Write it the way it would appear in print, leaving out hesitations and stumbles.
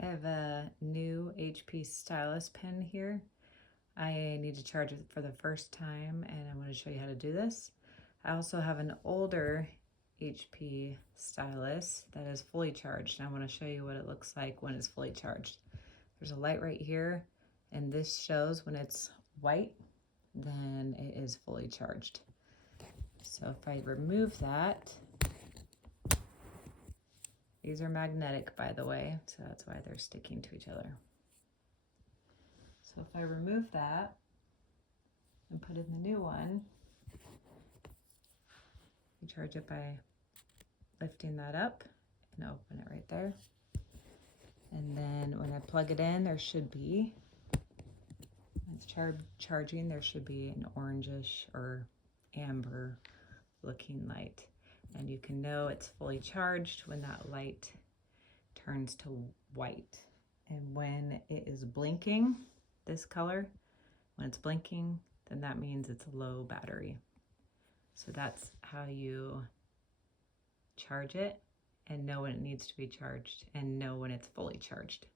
I have a new HP Stylus pen here. I need to charge it for the first time and I'm going to show you how to do this. I also have an older HP Stylus that is fully charged and I want to show you what it looks like when it's fully charged. There's a light right here and this shows when it's white, then it is fully charged. So if I remove that, these are magnetic, by the way, so that's why they're sticking to each other. So if I remove that and put in the new one, you charge it by lifting that up and open it right there. And then when I plug it in, there should be, when it's charging, there should be an orangish or amber looking light. And you can know it's fully charged when that light turns to white. And when it is blinking, this color, when it's blinking, then that means it's a low battery. So that's how you charge it and know when it needs to be charged and know when it's fully charged.